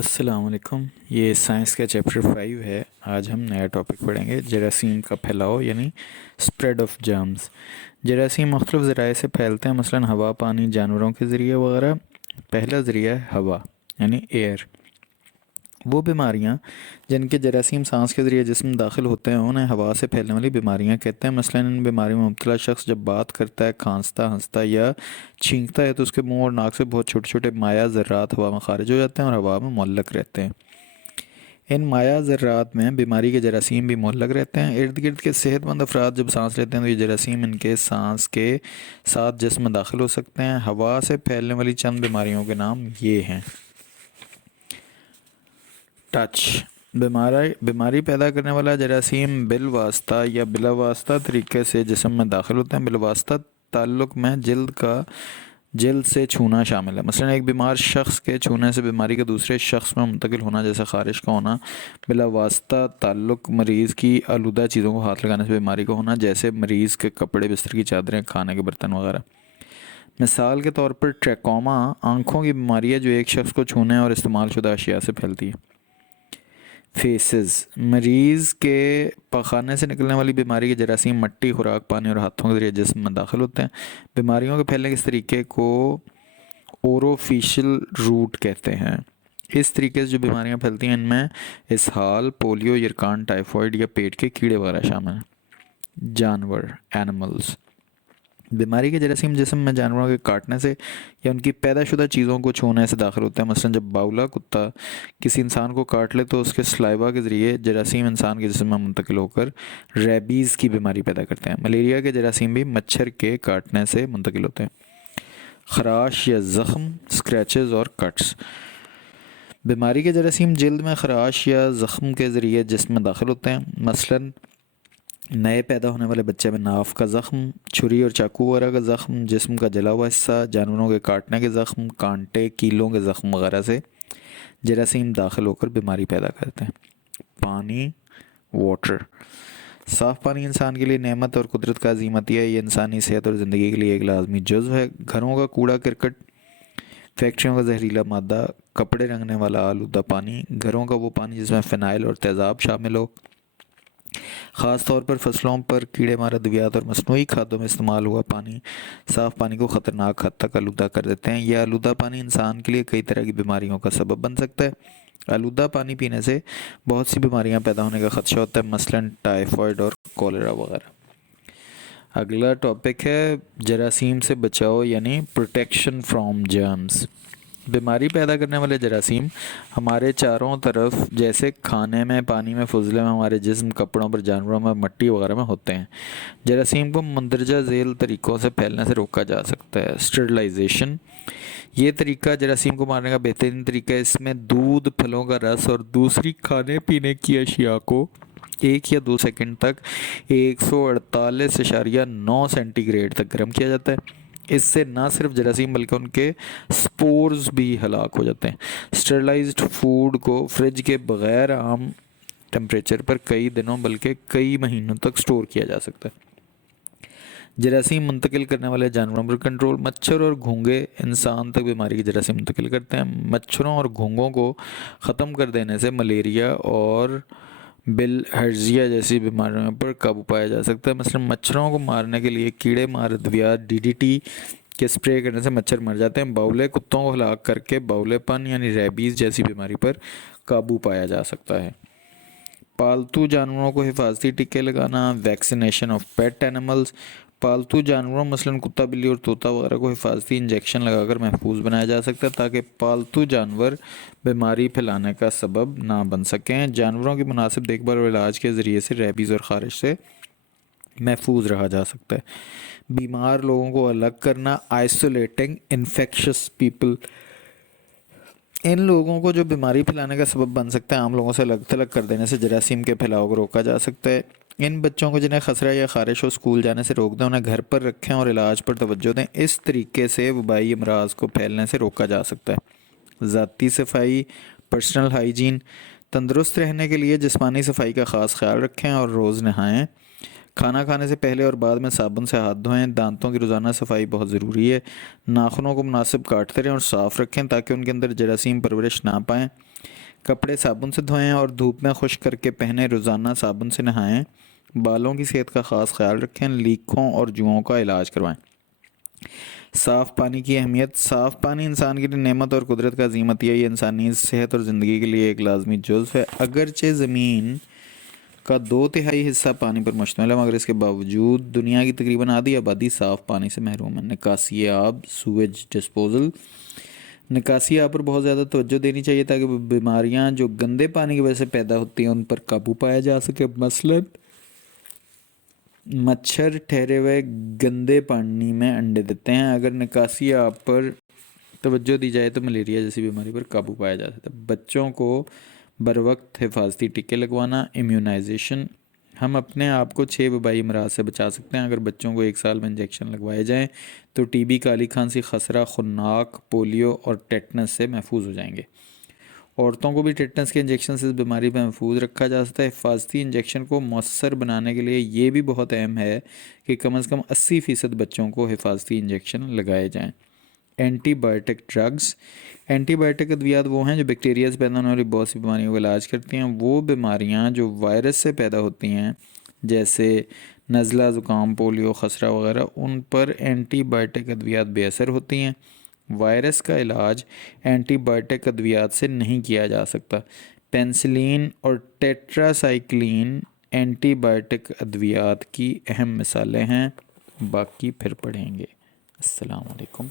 السلام علیکم. یہ سائنس کا چیپٹر 5 ہے. آج ہم نیا ٹاپک پڑھیں گے، جراثیم کا پھیلاؤ یعنی اسپریڈ آف جرمز. جراثیم مختلف ذرائع سے پھیلتے ہیں، مثلا ہوا، پانی، جانوروں کے ذریعے وغیرہ. پہلا ذریعہ ہے ہوا یعنی ایئر. وہ بیماریاں جن کے جراثیم سانس کے ذریعے جسم داخل ہوتے ہیں انہیں ہوا سے پھیلنے والی بیماریاں کہتے ہیں. مثلا ان بیماریوں میں مبتلا شخص جب بات کرتا ہے، کھانستا، ہنستا یا چھینکتا ہے تو اس کے منہ اور ناک سے بہت چھوٹے چھوٹے مائع ذرات ہوا میں خارج ہو جاتے ہیں اور ہوا میں معلق رہتے ہیں. ان مائع ذرات میں بیماری کے جراثیم بھی معلق رہتے ہیں. ارد گرد کے صحت مند افراد جب سانس لیتے ہیں تو یہ جراثیم ان کے سانس کے ساتھ جسم میں داخل ہو سکتے ہیں. ہوا سے پھیلنے والی چند بیماریوں کے نام یہ ہیں. ٹچ بیماری پیدا کرنے والا جراثیم بالواسطہ یا بلا واسطہ طریقے سے جسم میں داخل ہوتے ہیں. بالواسطہ تعلق میں جلد سے چھونا شامل ہے. مثلا ایک بیمار شخص کے چھونے سے بیماری کے دوسرے شخص میں منتقل ہونا، جیسے خارش کا ہونا. بلا واسطہ تعلق مریض کی آلودہ چیزوں کو ہاتھ لگانے سے بیماری کا ہونا، جیسے مریض کے کپڑے، بستر کی چادریں، کھانے کے برتن وغیرہ. مثال کے طور پر ٹریکوما آنکھوں کی بیماری ہے جو ایک شخص کو چھونے اور استعمال شدہ اشیاء سے پھیلتی ہے. فیسز مریض کے پخانے سے نکلنے والی بیماری کے جراثیم مٹی، خوراک، پانی اور ہاتھوں کے ذریعے جسم میں داخل ہوتے ہیں. بیماریوں کے پھیلنے کے اس طریقے کو اوروفیشل روٹ کہتے ہیں. اس طریقے سے جو بیماریاں پھیلتی ہیں ان میں اسہال، پولیو، یرکان، ٹائیفائڈ یا پیٹ کے کیڑے وغیرہ شامل ہیں. جانور اینیملز بیماری کے جراثیم جسم میں جانوروں کے کاٹنے سے یا ان کی پیدا شدہ چیزوں کو چھونے سے داخل ہوتے ہیں. مثلا جب باولا کتا کسی انسان کو کاٹ لے تو اس کے سلائیوا کے ذریعے جراثیم انسان کے جسم میں منتقل ہو کر ریبیز کی بیماری پیدا کرتے ہیں. ملیریا کے جراثیم بھی مچھر کے کاٹنے سے منتقل ہوتے ہیں. خراش یا زخم، اسکریچز اور کٹس بیماری کے جراثیم جلد میں خراش یا زخم کے ذریعے جسم میں داخل ہوتے ہیں. مثلا نئے پیدا ہونے والے بچے میں ناف کا زخم، چھری اور چاقو وغیرہ کا زخم، جسم کا جلا ہوا حصہ، جانوروں کے کاٹنے کے زخم، کانٹے، کیلوں کے زخم وغیرہ سے جراثیم داخل ہو کر بیماری پیدا کرتے ہیں. پانی، واٹر صاف پانی انسان کے لیے نعمت اور قدرت کا عظیم عطیہ ہے. یہ انسانی صحت اور زندگی کے لیے ایک لازمی جزو ہے. گھروں کا کوڑا کرکٹ، فیکٹریوں کا زہریلا مادہ، کپڑے رنگنے والا آلودہ پانی، گھروں کا وہ پانی جس میں فینائل اور تیزاب شامل ہو، خاص طور پر فصلوں پر کیڑے مار ادویات اور مصنوعی کھادوں میں استعمال ہوا پانی صاف پانی کو خطرناک حد تک آلودہ کر دیتے ہیں. یہ آلودہ پانی انسان کے لیے کئی طرح کی بیماریوں کا سبب بن سکتا ہے. آلودہ پانی پینے سے بہت سی بیماریاں پیدا ہونے کا خدشہ ہوتا ہے، مثلا ٹائیفائڈ اور کولیرا وغیرہ. اگلا ٹاپک ہے جراثیم سے بچاؤ یعنی پروٹیکشن فرام جرمز. بیماری پیدا کرنے والے جراثیم ہمارے چاروں طرف، جیسے کھانے میں، پانی میں، فضلے میں، ہمارے جسم، کپڑوں پر، جانوروں میں، مٹی وغیرہ میں ہوتے ہیں. جراثیم کو مندرجہ ذیل طریقوں سے پھیلنے سے روکا جا سکتا ہے. اسٹرلائزیشن یہ طریقہ جراثیم کو مارنے کا بہترین طریقہ ہے. اس میں دودھ، پھلوں کا رس اور دوسری کھانے پینے کی اشیاء کو 1 یا 2 سیکنڈ تک 148.9 سینٹی گریڈ تک گرم کیا جاتا ہے. اس سے نہ صرف جراثیم بلکہ ان کے سپورز بھی ہلاک ہو جاتے ہیں. اسٹرلائزڈ فوڈ کو فریج کے بغیر عام ٹمپریچر پر کئی دنوں بلکہ کئی مہینوں تک سٹور کیا جا سکتا ہے. جراثیم منتقل کرنے والے جانوروں پر کنٹرول. مچھر اور گھونگے انسان تک بیماری کی جراثیم منتقل کرتے ہیں. مچھروں اور گھونگوں کو ختم کر دینے سے ملیریا اور بلہرزیا جیسی بیماریوں پر قابو پایا جا سکتا ہے. مثلا مچھروں کو مارنے کے لیے کیڑے مار ادویات DDT کے اسپرے کرنے سے مچھر مر جاتے ہیں. باولے کتوں کو ہلاک کر کے باولے پن یعنی ریبیز جیسی بیماری پر قابو پایا جا سکتا ہے. پالتو جانوروں کو حفاظتی ٹیکے لگانا. ویکسینیشن آف پیٹ اینیملز پالتو جانوروں مثلا کتا، بلی اور طوطا وغیرہ کو حفاظتی انجیکشن لگا کر محفوظ بنایا جا سکتا ہے تاکہ پالتو جانور بیماری پھیلانے کا سبب نہ بن سکیں. جانوروں کی مناسب دیکھ بھال اور علاج کے ذریعے سے ریبیز اور خارش سے محفوظ رہا جا سکتا ہے. بیمار لوگوں کو الگ کرنا. آئسولیٹنگ انفیکشس پیپل ان لوگوں کو جو بیماری پھیلانے کا سبب بن سکتے ہیں عام لوگوں سے الگ تھلگ کر دینے سے جراثیم کے پھیلاؤ کو روکا جا سکتا ہے. ان بچوں کو جنہیں خسرہ یا خارش ہو اسکول جانے سے روک دیں، انہیں گھر پر رکھیں اور علاج پر توجہ دیں. اس طریقے سے وبائی امراض کو پھیلنے سے روکا جا سکتا ہے. ذاتی صفائی، پرسنل ہائیجین تندرست رہنے کے لیے جسمانی صفائی کا خاص خیال رکھیں اور روز نہائیں. کھانا کھانے سے پہلے اور بعد میں صابن سے ہاتھ دھوئیں. دانتوں کی روزانہ صفائی بہت ضروری ہے. ناخنوں کو مناسب کاٹتے رہیں اور صاف رکھیں تاکہ ان کے اندر جراثیم پرورش نہ پائیں. کپڑے صابن سے دھوئیں اور دھوپ میں خشک کر کے پہنیں. روزانہ صابن سے نہائیں. بالوں کی صحت کا خاص خیال رکھیں. لیکھوں اور جوؤں کا علاج کروائیں. صاف پانی کی اہمیت. صاف پانی انسان کے لیے نعمت اور قدرت کا عظیم عطیہ. یہ انسانی صحت اور زندگی کے لیے ایک لازمی جزو ہے. اگرچہ زمین کا 2/3 حصہ پانی پر مشتمل ہے، مگر اس کے باوجود دنیا کی تقریباً آدھی آبادی صاف پانی سے محروم ہے. نکاسی آب، سویج ڈسپوزل. نکاسی آب پر بہت زیادہ توجہ دینی چاہیے تاکہ بیماریاں جو گندے پانی کی وجہ سے پیدا ہوتی ہیں ان پر قابو پایا جا سکے. مثلاً مچھر ٹھہرے ہوئے گندے پانی میں انڈے دیتے ہیں. اگر نکاسی آب پر توجہ دی جائے تو ملیریا جیسی بیماری پر قابو پایا جا سکتا ہے. بچوں کو بروقت حفاظتی ٹیکے لگوانا، امیونائزیشن. ہم اپنے آپ کو 6 وبائی امراض سے بچا سکتے ہیں. اگر بچوں کو 1 سال میں انجیکشن لگوائے جائیں تو ٹی بی، کالی کھانسی، خسرہ، خناق، پولیو اور ٹیٹنس سے محفوظ ہو جائیں گے. عورتوں کو بھی ٹیٹنس کے انجیکشن سے اس بیماری پہ محفوظ رکھا جا سکتا ہے. حفاظتی انجیکشن کو مؤثر بنانے کے لیے یہ بھی بہت اہم ہے کہ کم از کم 80% بچوں کو حفاظتی انجیکشن لگائے جائیں. Antibiotic drugs. Antibiotic ادویات وہ ہیں جو بیکٹیریا سے پیدا ہونے والی بہت سی بیماریوں کا علاج کرتی ہیں. وہ بیماریاں جو وائرس سے پیدا ہوتی ہیں جیسے نزلہ، زکام، پولیو، خسرہ وغیرہ، ان پر اینٹی بائیوٹک ادویات بے اثر ہوتی ہیں. وائرس کا علاج اینٹی بائیوٹک ادویات سے نہیں کیا جا سکتا. پینسلین اور ٹیٹرا سائیکلین اینٹی بائیوٹک ادویات کی اہم مثالیں ہیں. باقی پھر پڑھیں گے. السلام علیکم.